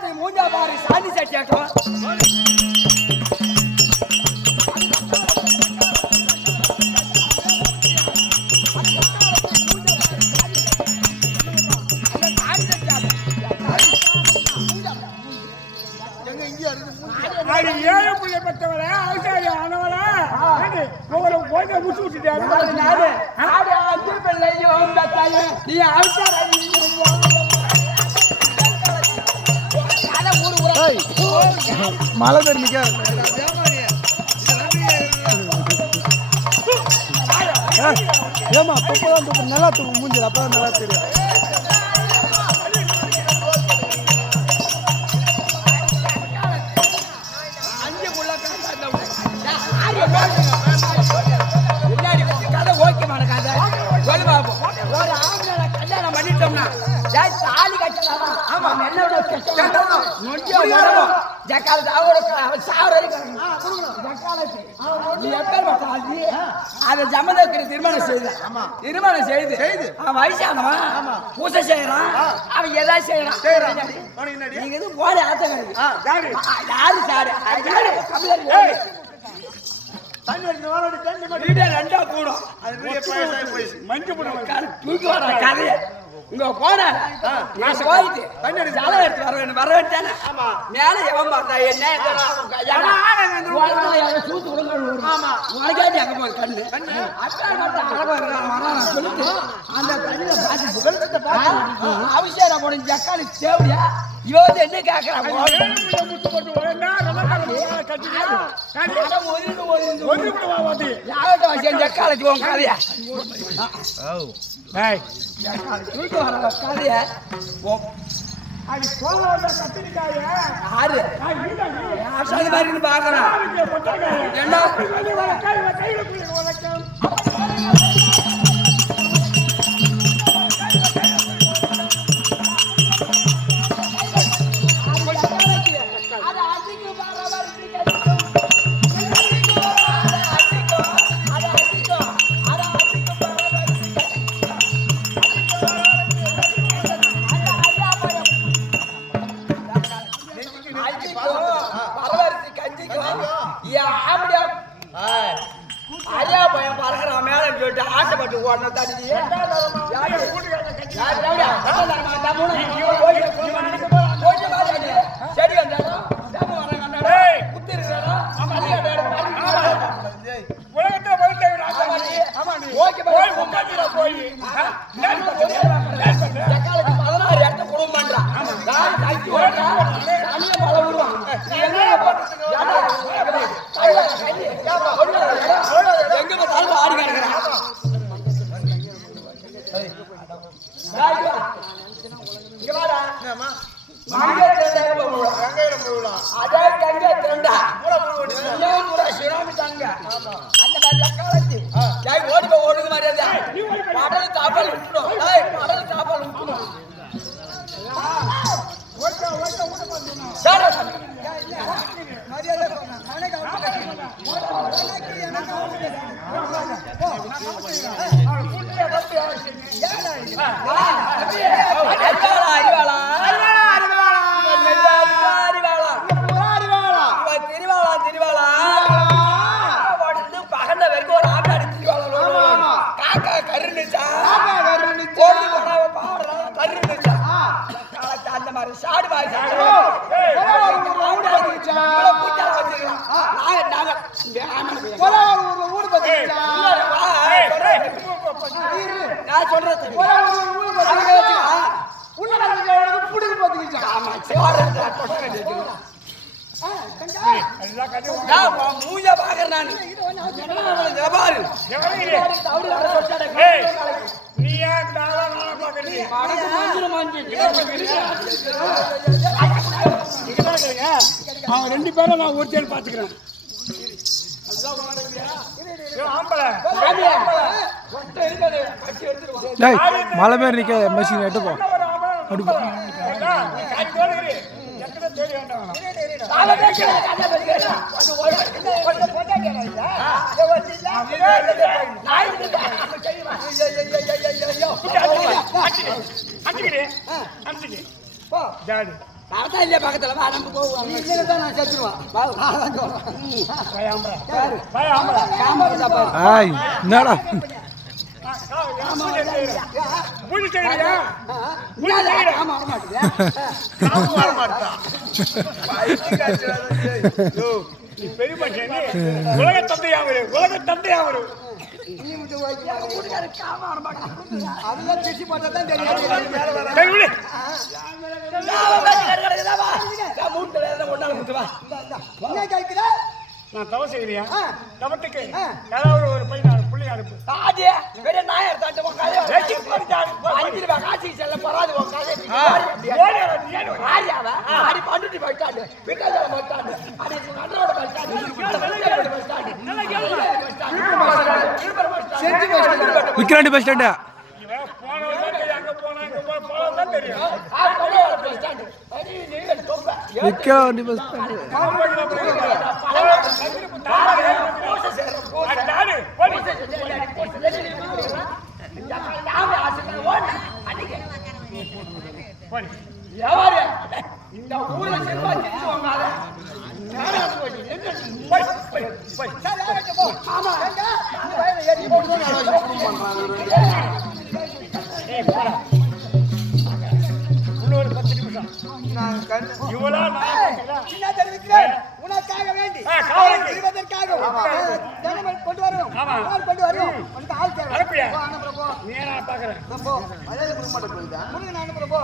சக்காலத்தை மூஞ்சா பாரு சாந்தி சட்டியாட்டம். ஏழு பிள்ளை பெற்றவள அவசாரி ஆனவள கொஞ்சம் முடிச்சு விட்டுட்டாரு. மழை தெரிஞ்சிக்க ஏமா துப்பதான் துப்பு நல்லா துப்பு மூஞ்சில் அப்பதான் நல்லா தெரியும். கதை ஓகேமான கதை சொல்லு பாப்போம். ஒரு ஆம்பளை கல்யாணம் பண்ணிட்டோம்னா தாலி கட்டலாம். ஆமா என்னோட ஜக்காலத்து அவன் சாவர அதை ஜமதக்கிற திருமணம் செய்தான். திருமணம் செய்து அவன் வயசானவன் பூசை செய்யறான். அவன் எதாவது செய்யறான். நீங்க எது போட ஆத்தம் யாரு சாரு ரெண்டா கூடும் தூக்கி வர கதைய இங்க போன போயிட்டு ஜல எடுத்து வர வேண்டானே. மேல எவன் பார்த்தா என்ன சூத்து உனக்காட்டி அங்க போய் கண்ணு அப்பா மட்டும் சொல்லிட்டு அந்த தண்ணியில பார்த்து அவசியம் போன ஜக்காளி தேவையா இவ வந்து என்ன கேட்கறான். ஜக்காலத்தி உன் கதையா கதைய பாக்குறான். ஐயா பையன் பறக்கிறான் மேல சொல்லிட்டு ஆசைப்பட்டு ஓடணும் தண்ணி சரி குத்து இருக்கிறா ஓகே 16 இடத்த குடும்பம் பண்றான். எங்க பார்த்தாலும் ஆடி கிடக்குறான். அதே தங்க திரண்டா தங்க அந்த ஓடுங்க ஓடுங்க மாதிரியா கடல் காப்பால் விட்டுடும். கடல் காப்பால் விட்டுடும். பகண்ட வரைக்கும் ஒரு ஆட்டாடி திருவாளா காக்கா கருந்துச்சா கருந்துச்சா அந்த மாதிரி சாடு நான் சொல்றேன் மூஞ்ச பாக்குறேன் நான். அவன் 2 பேரும் நான் ஒரு சேர் பாத்துக்கிறேன். மழை பேர் நிக்க மெஷின் எடுப்போம் நான் இல்லையா பக்கத்துல வா நம்ம போவோம் நீ இல்லைன்னா தான் நான் செத்துருவேன். வா நான் தான் சொல்றேன் காமரா பாரு ஆய் என்னடா பூஜை செய்யறியா? ஆமா வர மாட்டேங்க நீ பெரிய மனுஷன் நீ. உலக தந்தையாவரு நீ வந்து கூட்டுக்கார காம வர மாட்டேன் அதெல்லாம் திருச்சி பார்த்தா தான் தெரியும். சரி விடு. என்ன கேட்குற? நான் தவம் செய்யறியா? தவத்துக்கு ஏதாவது ஒரு பையன் புள்ளி அனுப்பு. விக்ராண்டி பஸ் ஸ்டாண்டா? இவன் போனவன் தான் தெரியும். அங்க போனா இங்க போனவன் தான் தெரியும். விக்ராண்டி பஸ் ஸ்டாண்டு. இந்த ஊர்ல செல்வாக்கு இன்னொரு 10 நிமிஷம் இவ்வளோ என்ன தெரிவிக்கிறேன்? உனக்காக வேண்டி காவலுக்கு இருப்பதற்காக ஜனங்கள் கொண்டு வரும். ஆமா. கொண்டு வரும். உனக்கு ஆள் தேவை. அனுப்பியா? போ, அனுப்புற போ. நீ நான் பார்க்குறேன். போ. அதாவது முருகன் அனுப்புற போ.